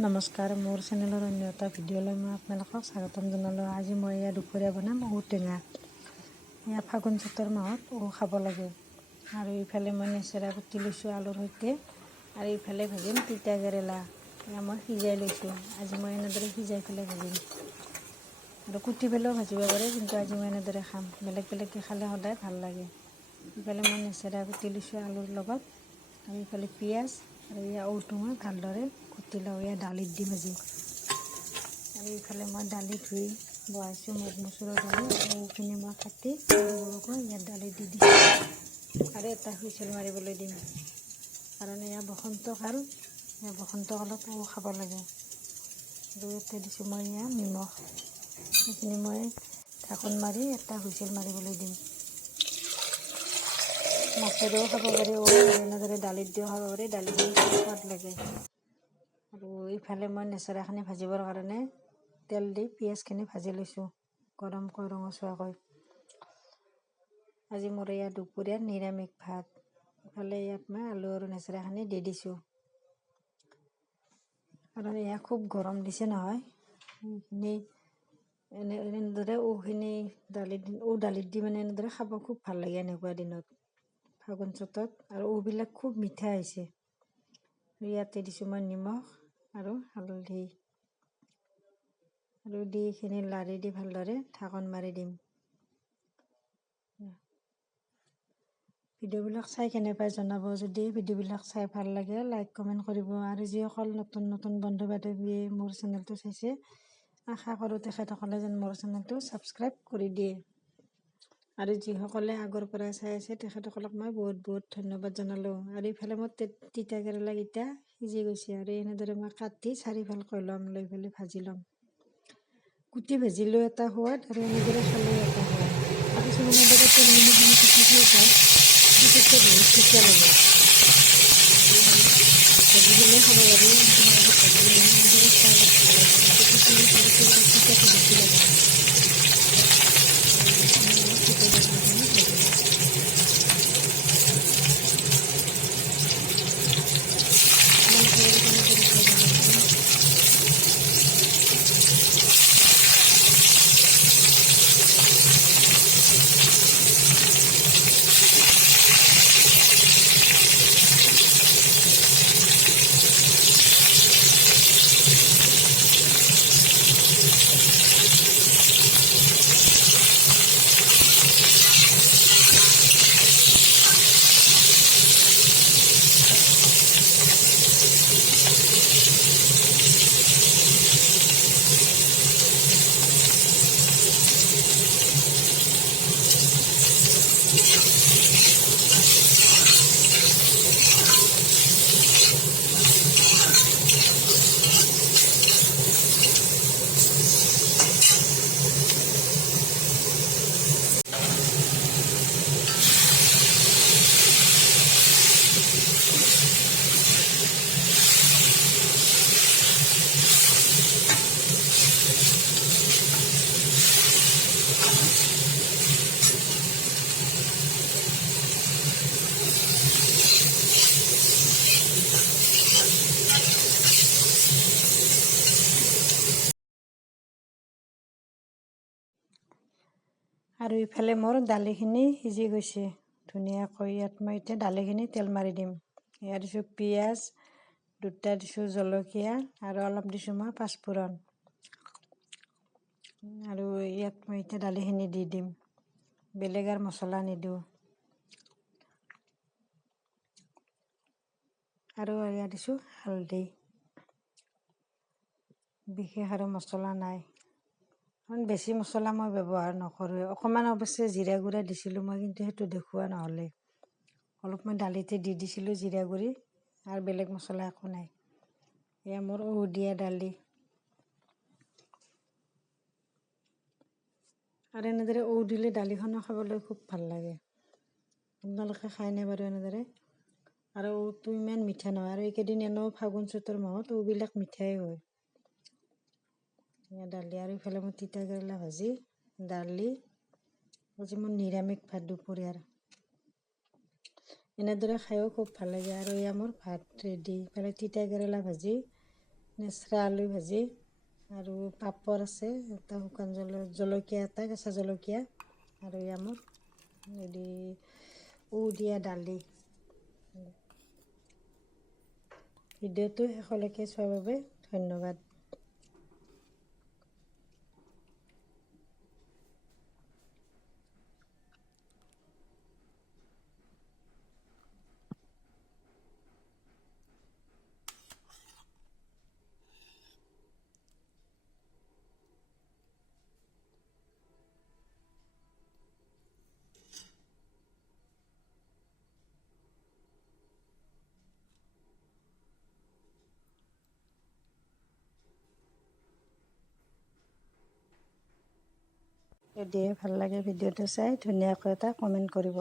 নমস্কাৰ মোৰ চেনেলৰ অন্য এটা ভিডিঅ'লৈ মই আপোনালোকক স্বাগতম জনালোঁ। আজি মই ইয়াত দুপৰীয়া বনাম ঔটেঙা এয়া ফাগুন চ'তৰ মাহত ঔ খাব লাগে। আৰু ইফালে মই নেচেৰা কুটি লৈছোঁ আলুৰ সৈতে। আৰু ইফালে ভাজিম তিতা কেৰেলা। এয়া মই সিজাই লৈছোঁ। আজি মই এনেদৰে সিজাই পেলাই ভাজিম। আৰু কুটি পেলাইও ভাজিব পাৰে কিন্তু আজি মই এনেদৰে খাম। বেলেগ বেলেগকৈ খালে সদায় ভাল লাগে। ইফালে মই নেচেৰা কুটি লৈছোঁ আলুৰ লগত। আৰু ইফালে পিঁয়াজ আৰু এয়া ঔটো মই ভালদৰে এয়া দালিত দিম আজি আৰু ইফালে মই দালি ধুই বহাইছোঁ মগ মচুৰৰ দালি ঔখিনি মই কাটি সৰুকৈ ইয়াত দালিত দি দিছোঁ আৰু এটা হুইচেল মাৰিবলৈ দিম। কাৰণ এয়া বসন্ত কাল, এয়া বসন্ত কালত ঔ খাব লাগে। আৰু ইয়াতে দিছোঁ মই এয়া নিমখ। সেইখিনি মই ঢাকোন মাৰি এটা হুইচেল মাৰিবলৈ দিম। মাছেৰেও খাব পাৰি ঔ এনেদৰে দালিত দিও খাব পাৰি খুব সোৱাদ লাগে। আৰু ইফালে মই নেচেৰাখিনি ভাজিবৰ কাৰণে তেল দি পিঁয়াজখিনি ভাজি লৈছোঁ গৰমকৈ ৰঙচুৱাকৈ। আজি মোৰ ইয়াত দুপৰীয়া নিৰামিষ ভাত। ইফালে ইয়াত মই আলু আৰু নেচেৰাখিনি দি দিছোঁ। কাৰণ এয়া খুব গৰম দিছে নহয়। সেইখিনি এনে এনেদৰে ঔখিনি দালিত ঔ দালিত দি মানে এনেদৰে খাব খুব ভাল লাগে এনেকুৱা দিনত। ফাগুন চ'তত। আৰু ঔবিলাক খুব মিঠা হৈছে। ইয়াতে দিছোঁ মই নিমখ। আৰু হালধি আৰু দি এইখিনি লাৰি দি ভালদৰে ঢাকন মাৰি দিম। ভিডিঅ'বিলাক চাই কেনেকুৱা জনাব। যদি ভিডিঅ'বিলাক চাই ভাল লাগে লাইক কমেণ্ট কৰিব। আৰু যিসকল নতুন নতুন বন্ধু বান্ধৱীয়ে মোৰ চেনেলটো চাইছে আশা কৰোঁ তেখেতসকলে যেন মোৰ চেনেলটো ছাবস্ক্ৰাইব কৰি দিয়ে। আৰু যিসকলে আগৰ পৰা চাই আছে তেখেতসকলক মই বহুত বহুত ধন্যবাদ জনালোঁ। আৰু ইফালে মোৰ তিতা কেৰেলাকেইটা সিজি গৈছে আৰু এনেদৰে মই কাটি চাৰিফালকৈ ল'ম লৈ পেলাই ভাজি ল'ম। কুটি ভাজিলেও এটা সোৱাদ আৰু এনেদৰে খালেও এটা সোৱাদ। কিছুমানে খায় বিশেষকৈ বহুত লাগে। ভাজি খাব পাৰি কিন্তু মই আকৌ ভাজি দিলে এনেদৰে খাই ভাল লাগে কুটি ভাজি তিতাটো বেছি লাগে তিতা কেৰেলাখিনি ভাজি ল'ম আৰু ইফালে মোৰ দালিখিনি সিজি গৈছে। ধুনীয়াকৈ ইয়াত মই এতিয়া দালিখিনি তেল মাৰি দিম। ইয়াত দিছোঁ পিঁয়াজ দুটা দিছোঁ জলকীয়া আৰু অলপ দিছোঁ মই পাঁচফোৰণ। আৰু ইয়াত মই এতিয়া দালিখিনি দি দিম। বেলেগ আৰু মছলা নিদিওঁ। আৰু ইয়াত দিছোঁ হালধি। বিশেষ আৰু মছলা নাই। কাৰণ বেছি মছলা মই ব্যৱহাৰ নকৰোঁ অকণমান অৱশ্যে জিৰা গুড়া দিছিলোঁ মই কিন্তু সেইটো দেখুওৱা নহ'লে। অলপ মই দালিতে দি দিছিলোঁ জিৰা গুড়ি আৰু বেলেগ মছলা একো নাই। এয়া মোৰ ঔ দিয়া দালি। আৰু এনেদৰে ঔ দিলে দালিখনো খাবলৈ খুব ভাল লাগে। আপোনালোকে খায়নে বাৰু এনেদৰে? আৰু ঔটো ইমান মিঠা নহয়। আৰু এইকেইদিন এনেও ফাগুন চ'তৰ মাহত ঔবিলাক মিঠাই হয়। দালি আৰু ইফালে মোৰ তিতা কেৰেলা ভাজি দালি আজি মোৰ নিৰামিষ ভাত দুপৰীয়াৰ এনেদৰে খায়ো খুব ভাল লাগে আৰু এয়া মোৰ ভাত ৰেডি ইফালে তিতা কেৰেলা ভাজি নেচৰা আলু ভাজি আৰু পাপৰ আছে এটা শুকান জল জলকীয়া এটা কেঁচা জলকীয়া আৰু এই আমাৰ হেৰি ঔ দিয়া দালি। ভিডিঅ'টো শেষলৈকে চোৱাৰ বাবে ধন্যবাদ। যদিহে ভালো লাগে ভিডিঅ'টো চাই ধুনীয়াকৈ এটা কমেণ্ট কৰিব।